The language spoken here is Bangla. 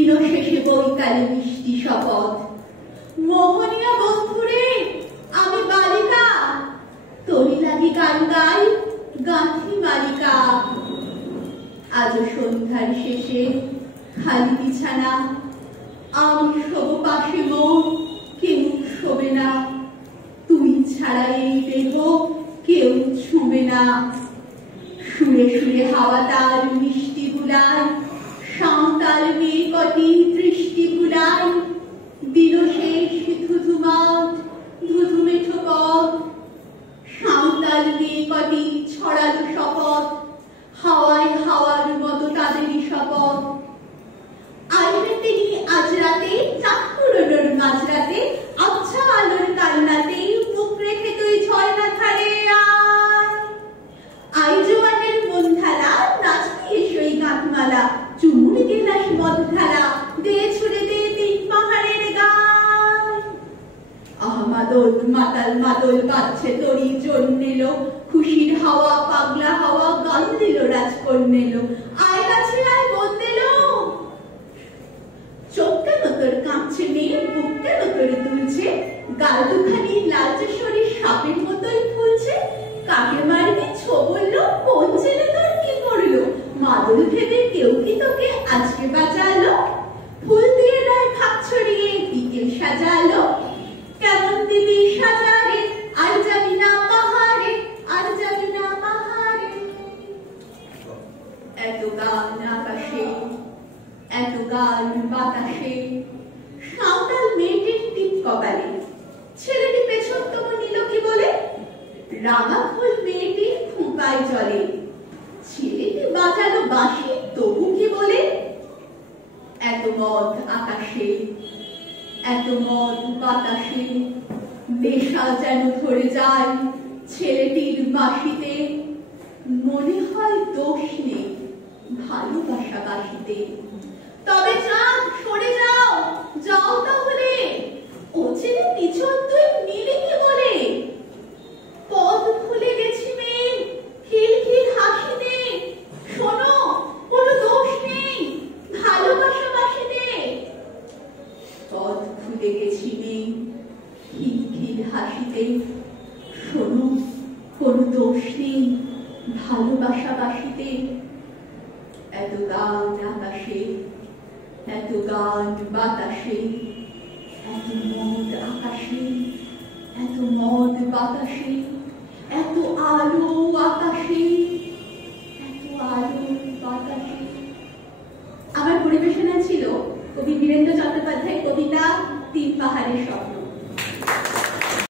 দিল শেষে বৈকালে মিষ্টি শপথ, মোহনীয় বন্ধুরে আমি বালিকা, তোরি লাগি গান গাই গাঁথি মালিকা। আজ সন্ধ্যার শেষে খালি বিছানা, আমি শোব পাশে মন, কেউ শোবে না, তুই ছাড়া এই দেহ কেউ ছুবে না। সুরে সুরে হাওয়া তার মিষ্টি বুলায়, সাঁওতাল মেয়ে কটি দৃষ্টি বুলায়, দিল শেষ ধুধুমাট ধুধুমে ঠোকর। সাঁওতাল মেয়ে কটি ছড়ালো শপথ, হাওয়ায় হাওয়ার মতো তাদেরই শপথ। আইবে তিনি আজ রাতে চাঁদ পুরনোর মাঝরাতে, আচ্ছা আলোর কান্নাতে মুখ রেখে তুই ঝর্ণা ধারে আয়। আই জোয়ানের মন ঢালা, নাচবি এসোই গাঁথমালা, চুমুর গেলাস মদ ঢালা, দে ছুড়ে দে তিন পাহাড়ের গায়। আহা মাদল মাতাল মাদল বাজছে তোরই জন্যেলো, খুশির হাওয়া পাগলা হাওয়া গান দিল রাজকন্যেলো। আয় কাছে আয় মন দিল, চোখ কেন তোর কাঁপছে মেয়ে, বুক কেন তোর তুলছে, গাল দুখানি লালচে শরীর সাপের মতোই ফুলছে। কাকে মারবি ছো বললো, কোন ছেলে তোর কি করলো, মাদল ভেবে কেউ কি তোকে আজকে বাঁচালো। ফুল দিয়ে নয় খাপ ছড়িয়ে বিকেল সাজালো, কেমন দিবি সাজারে আর যাবি না পাহাড়ে, আর যাবি না পাহাড়ে। এত গান আকাশে, এত গান বাতাসে, সাঁওতাল মেয়েটির টিপ কপালে, ছেলেটি পেছন তবু নিল কি বলে, রাঙা ফুল মেয়েটি খুঁপায় জলে, ছেলেটি বাজালো বাঁশি তবু কি বলে। এত মদ আকাশে, এত মদ বাতাসে, নেশা যেন ধরে যায় ছেলেটির বাঁশিতে, মনে হয় দোষ নেই ভালোবাসা বাঁশিতে। তবে চাঁদ সরে যাও, যাও তাহলে, ও ছেলে পিছন তুই নিলি কি বলে। পথ ভুলে গেছি মেয়ে খিলখিল হাসিতে, শোনো কোনো দোষ নেই ভালোবাসা বাঁশিতে। পথ ভুলে গেছি মেয়ে খিলখিল হাসিতে, শোনো কোনো দোষ নেই ভালোবাসা বাঁশিতে। এত গান আকাশে, এত গান বাতাসে, এত মদ আকাশে, এত মদ বাতাসে, এত আলো আকাশে, এত আলো বাতাসে। আমার পরিবেশনা ছিল কবি বীরেন্দ্র চট্টোপাধ্যায়ের কবিতা তিন পাহাড়ের স্বপ্ন।